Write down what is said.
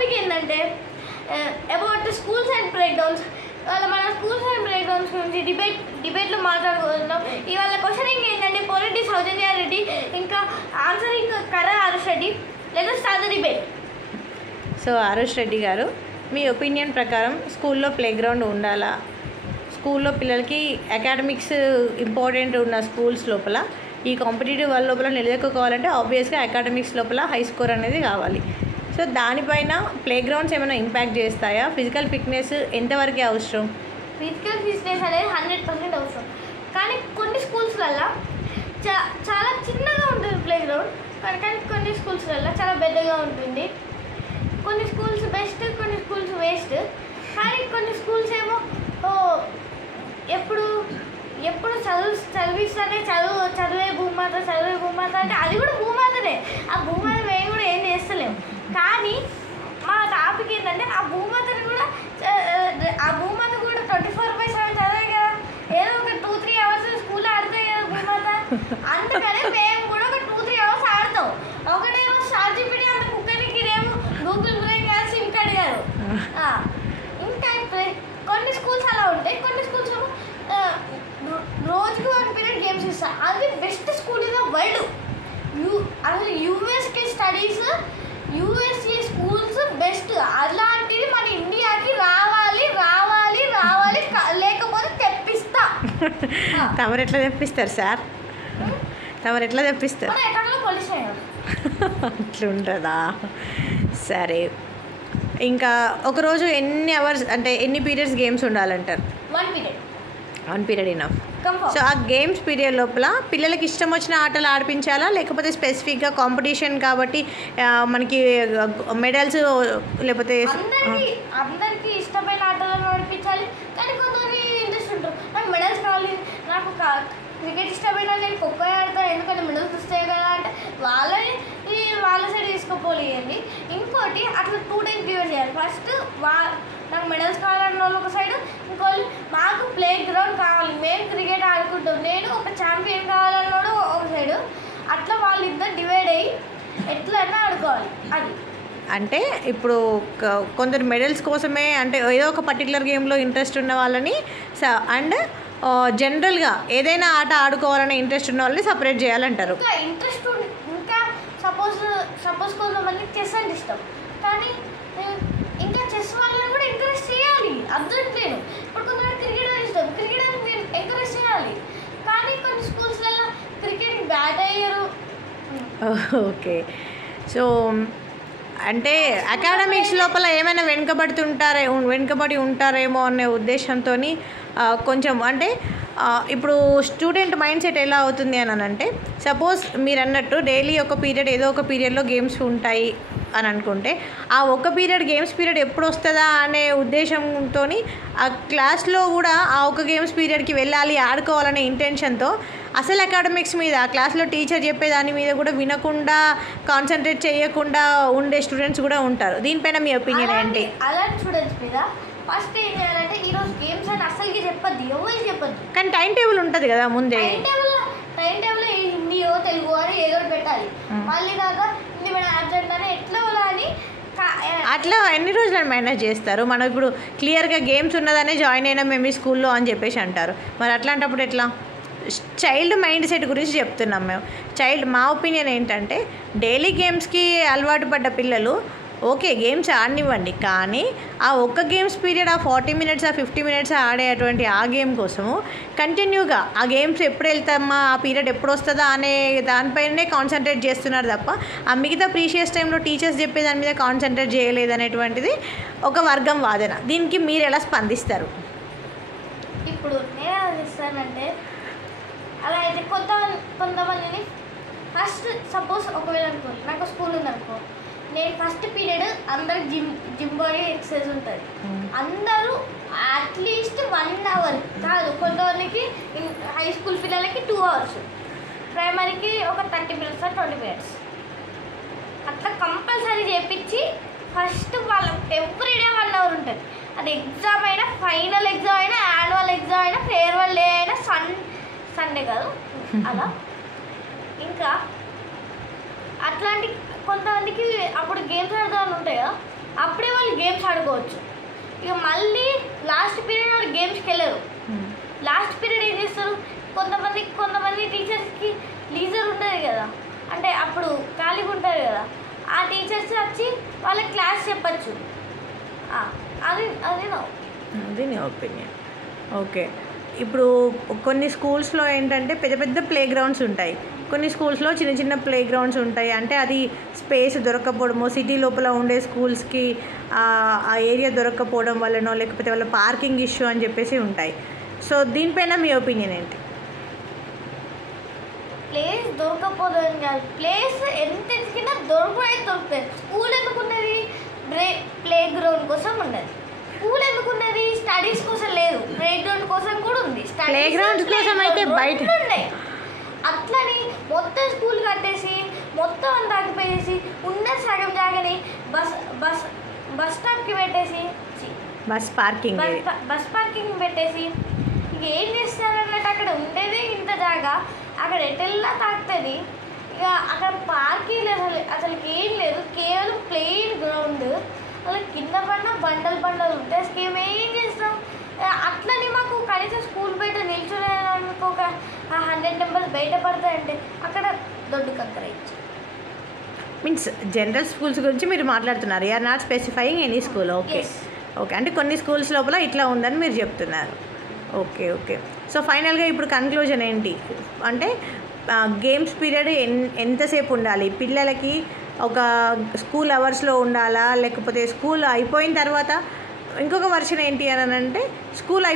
Topic ఏంటంటే about the schools and break downs. ఇవాళ మన స్కూల్స్ అండ్ బ్రేక్ డౌన్స్ గురించి డిబేట్లో మాట్లాడుకుంటున్నాం. ఇవాళ క్వశ్చనింగ్ ఏంటంటే పోరెడ్డి సౌజన్య రెడ్డి, ఇంకా ఆన్సరింగ్ కర్ర Aarush Reddy. Let us start the debate. So Aarush Reddy గారు, మీ ఒపీనియన్ ప్రకారం స్కూల్లో ప్లే గ్రౌండ్ ఉండాలా? స్కూల్లో పిల్లలకి అకాడమిక్స్ ఇంపార్టెంట్ ఉన్న స్కూల్స్ లోపల ఈ కాంపిటేటివ్ వాళ్ళ లోపల నిలదొక్కుకోవాలంటే ఆబ్వియస్గా అకాడమిక్స్ లోపల హై స్కోర్ అనేది కావాలి. సో దానిపైన ప్లే గ్రౌండ్స్ ఏమైనా ఇంపాక్ట్ చేస్తాయా? ఫిజికల్ ఫిట్నెస్ ఎంతవరకు అవసరం? ఫిజికల్ ఫిట్నెస్ అనేది 100% అవసరం. కానీ కొన్ని స్కూల్స్లలో చాలా చిన్నగా ఉంటుంది ప్లే గ్రౌండ్, కానీ కొన్ని స్కూల్స్లలో చాలా పెద్దగా ఉంటుంది. కొన్ని స్కూల్స్ బెస్ట్, కొన్ని స్కూల్స్ వేస్ట్. కానీ కొన్ని స్కూల్స్ ఏమో ఎప్పుడు చదివిస్తానే చదివే భూమాత అంటే అది కూడా భూమాతనే. ఆ భూమాత మేము కూడా ఏం చేస్తలేము. కానీ మా టాపిక్ ఏంటంటే ఆ భూమాతను కూడా 24/7 చదివే కదా, ఏదో ఒక 2-3 hours స్కూల్లో ఆడతాయి కదా భూమాత. అందుకనే మేము కూడా ఒక 2-3 hours ఆడతాం. ఒకటేమో చాట్‌జీపీటీ అంత కుక్కనికి, ఇదేమో గూగుల్ బ్రెయిన్ గారు సిమ్ కార్డ్ గారు. ఇంకా కొన్ని స్కూల్స్ అలా ఉంటాయి. కొన్ని స్కూల్స్ ఏమో రోజుకి 1 పీరియడ్ గేమ్స్ ఇస్తారు. అది best school in the world. అసలు యూఎస్కే స్టడీస్, యూఎస్ఏ స్కూల్స్ బెస్ట్. అలాంటిది మన ఇండియాకి రావాలి రావాలి రావాలి, లేకపోతే తెప్పిస్తా. తమరు ఎట్లా తెప్పిస్తారు సార్? తమరు ఎట్లా తెప్పిస్తారు? అట్లుంటుందా? సరే, ఇంకా ఒకరోజు ఎన్ని అవర్స్ అంటే ఎన్ని పీరియడ్స్ గేమ్స్ ఉండాలంటారు? 1 పీరియడ్ ఇనఫ్. సో ఆ గేమ్స్ పీరియడ్ లోపల పిల్లలకి ఇష్టం వచ్చిన ఆటలు ఆడిపించాలా, లేకపోతే స్పెసిఫిక్గా కాంపిటీషన్ కాబట్టి మనకి మెడల్స్, లేకపోతే అందరికీ ఇష్టమైన ఆటలను ఆడిపించాలి. కానీ కొంతమంది ఇంట్రెస్ట్ ఉంటుంది, నాకు మెడల్స్ కావాలి, నాకు క్రికెట్ ఇష్టమైన నేను ఖోఖో ఆడతాను ఎందుకంటే మెడల్స్ వస్తాయి కదా అంటే వాళ్ళ సైడ్ తీసుకోపోలేయండి. ఇంకోటి అట్లా 2 days డివైడ్ చేయాలి. ఫస్ట్ నాకు మెడల్స్ కావాలన్న వాళ్ళు ఒక సైడ్, ఇంకోళ్ళు మాకు ప్లే గ్రౌండ్ కావాలి, మేము క్రికెట్ ఆడుకుంటాం, నేను ఒక ఛాంపియన్ కావాలన్నాడు ఒక సైడు. అట్లా వాళ్ళిద్దరు డివైడ్ అయ్యి ఎట్లన్నా ఆడుకోవాలి. అది అంటే ఇప్పుడు కొందరు మెడల్స్ కోసమే అంటే ఏదో ఒక పర్టికులర్ గేమ్లో ఇంట్రెస్ట్ ఉన్న వాళ్ళని అండ్ జనరల్గా ఏదైనా ఆట ఆడుకోవాలనే ఇంట్రెస్ట్ ఉన్న వాళ్ళని సపరేట్ చేయాలంటారు. ఇంకా ఇంట్రెస్ట్ ఇంకా సపోజ్ కొంతమంది చెస్ అంటే ఇష్టం, కానీ ఇంకా చెస్ వాళ్ళని కూడా ఎంకరేజ్ చేయాలి. అర్థట్లేదు. ఇప్పుడు కొంతమంది క్రికెట్ అని ఇష్టం, క్రికెట్ అని ఎంకరేజ్ చేయాలి. కానీ కొన్ని స్కూల్స్లలో క్రికెట్ బ్యాట్ అయ్యారు. ఓకే, సో అంటే అకాడమిక్స్ లోపల ఏమైనా వెనుకబడి ఉంటారేమో అనే ఉద్దేశంతో కొంచెం అంటే ఇప్పుడు స్టూడెంట్ మైండ్ సెట్ ఎలా అవుతుంది అని అంటే, సపోజ్ మీరు అన్నట్టు డైలీ ఒక పీరియడ్ ఏదో ఒక పీరియడ్లో గేమ్స్ ఉంటాయి అని అనుకుంటే, ఆ ఒక పీరియడ్ గేమ్స్ పీరియడ్ ఎప్పుడు వస్తుందా అనే ఉద్దేశంతో ఆ క్లాస్లో కూడా ఆ ఒక గేమ్స్ పీరియడ్కి వెళ్ళాలి, ఆడుకోవాలనే ఇంటెన్షన్తో అసలు అకాడమిక్స్ మీద క్లాస్లో టీచర్ చెప్పేదాని మీద కూడా వినకుండా, కాన్సన్ట్రేట్ చేయకుండా ఉండే స్టూడెంట్స్ కూడా ఉంటారు. దీనిపైన మీ ఒపీనియన్ ఏంటి? అలాంటి స్టూడెంట్స్ మీద ఫస్ట్ ఏం చేయాలంటే, ఈరోజు గేమ్స్ అని అసలుకి చెప్పద్దు, ఎవరికి చెప్పద్దు. కానీ టైం టేబుల్ ఉంటుంది కదా ముందే. టైం టేబుల్ హిందీయో తెలుగు అని ఏదో పెట్టాలి. మళ్ళీ దాకా హిందీ మీద అర్జెంట్ అని ఎట్లా అని అట్లా ఎన్ని రోజులు మేనేజ్ చేస్తారు? మనం ఇప్పుడు క్లియర్గా గేమ్స్ ఉన్నదనే జాయిన్ అయినా మేము ఈ స్కూల్లో అని చెప్పేసి అంటారు. మరి అట్లాంటప్పుడు ఎట్లా? చైల్డ్ మైండ్ సెట్ గురించి చెప్తున్నాం మేము. మా ఒపీనియన్ ఏంటంటే, డైలీ గేమ్స్కి అలవాటు పడ్డ పిల్లలు ఓకే గేమ్స్ ఆడనివ్వండి, కానీ ఆ ఒక్క గేమ్స్ పీరియడ్ ఆ 40 minutes ఆ 50 minutes ఆడేటువంటి ఆ గేమ్ కోసము కంటిన్యూగా ఆ గేమ్స్ ఎప్పుడు వెళ్తామా, ఆ పీరియడ్ ఎప్పుడు వస్తుందా అనే దానిపైనే కాన్సన్ట్రేట్ చేస్తున్నారు తప్ప ఆ మిగతా ప్రీషియస్ టైంలో టీచర్స్ చెప్పే దాని మీద కాన్సన్ట్రేట్ చేయలేదు అనేటువంటిది ఒక వర్గం వాదన. దీనికి మీరు ఎలా స్పందిస్తారు? ఇప్పుడు నేను ఎలా చేస్తానంటే, అలా అయితే కొంతమందిని ఫస్ట్ సపోజ్ ఒకవేళ అనుకో నాకు స్కూల్ ఉందనుకో, నేను ఫస్ట్ పీరియడ్ అందరికి జిమ్ బాడీ ఎక్సర్సైజ్ ఉంటుంది. అందరూ అట్లీస్ట్ 1 hour కాదు, కొంతమందికి హై స్కూల్ పిల్లలకి 2 hours, ప్రైమరీకి ఒక 30 minutes 20 minutes అట్లా కంపల్సరీ చేయించి ఫస్ట్ వాళ్ళ ఎవ్రీడే 1 hour ఉంటుంది. అది ఎగ్జామ్ అయినా, ఫైనల్ ఎగ్జామ్ అయినా, యాన్యువల్ ఎగ్జామ్ అయినా, ఫేర్వెల్ డే అయినా, సండే కాదు అలా. ఇంకా అట్లాంటి కొంతమందికి అప్పుడు గేమ్స్ ఆడదామని ఉంటాయి కదా, అప్పుడే వాళ్ళు గేమ్స్ ఆడుకోవచ్చు. ఇక మళ్ళీ లాస్ట్ పీరియడ్ వాళ్ళు గేమ్స్కి వెళ్ళరు. లాస్ట్ పీరియడ్ ఏం చేస్తారు, కొంతమంది టీచర్స్కి లీజర్ ఉంటుంది కదా, అంటే అప్పుడు ఖాళీగా ఉంటారు కదా, ఆ టీచర్స్ వచ్చి వాళ్ళకి క్లాస్ చెప్పచ్చు. అది నీ ఒపీనియన్. ఓకే, ఇప్పుడు కొన్ని స్కూల్స్లో ఏంటంటే పెద్ద పెద్ద ప్లే గ్రౌండ్స్ ఉంటాయి, కొన్ని స్కూల్స్లో చిన్న చిన్న ప్లే గ్రౌండ్స్ ఉంటాయి. అంటే అది స్పేస్ దొరకకపోవడమో, సిటీ లోపల ఉండే స్కూల్స్కి ఆ ఏరియా దొరకకపోవడం వల్లనో, లేకపోతే వాళ్ళ పార్కింగ్ ఇష్యూ అని చెప్పేసి ఉంటాయి. సో దీనిపైన మీ ఒపీనియన్ ఏంటి? ప్లేస్ దొరకపోదని కాదు, ప్లేస్ ఎంత ఎతికినా దొరుకుతాయి. స్కూల్ ఎందుకున్నది, ప్లే గ్రౌండ్ కోసం ఉన్నది. స్కూల్ ఎందుకున్నది, స్టడీస్ కోసం లేదు, ప్లే గ్రౌండ్ కోసం కూడా ఉంది. ప్లే గ్రౌండ్ కోసం అయితే బయట ఉన్నాయి. అట్లని మొత్తం స్కూల్ కట్టేసి మొత్తం అంతా ఆగిపోయేసి ఉన్న సగం జాగని బస్ స్టాప్కి పెట్టేసి బస్ పార్కింగ్ పెట్టేసి ఇక ఏం చేస్తారన్నట్టు అక్కడ ఉండేదే ఇంత జాగా, అక్కడ ఎటెల్లా తాకుతుంది. ఇక అక్కడ పార్కింగ్ లేదు, అసలుకి ఏం లేదు, కేవలం ప్లెయిన్ గ్రౌండ్. అలా కింద పడిన బండలు ఉంటాయి. అసలు ఏం చేస్తాం? అట్లని మాకు కనీసం స్కూల్ బయట నిల్చోడానికి ఒక 100 మెంబర్స్ బయట పడతాయంటే అక్కడ దొడ్డు కంకర ఇచ్చి. మీన్స్ జనరల్ స్కూల్స్ గురించి మీరు మాట్లాడుతున్నారు, you're not specifying any school. Okay okay, అంటే కొన్ని స్కూల్స్ లోపల ఇట్లా ఉందని మీరు చెప్తున్నారు. ఓకే ఓకే, సో ఫైనల్గా ఇప్పుడు కన్క్లూజన్ ఏంటి అంటే, గేమ్స్ పీరియడ్ ఎంతసేపు ఉండాలి పిల్లలకి? ఒక స్కూల్ అవర్స్లో ఉండాలా, లేకపోతే స్కూల్ అయిపోయిన తర్వాత ఇంకొక వర్షన్ ఏంటి అని అంటే, స్కూల్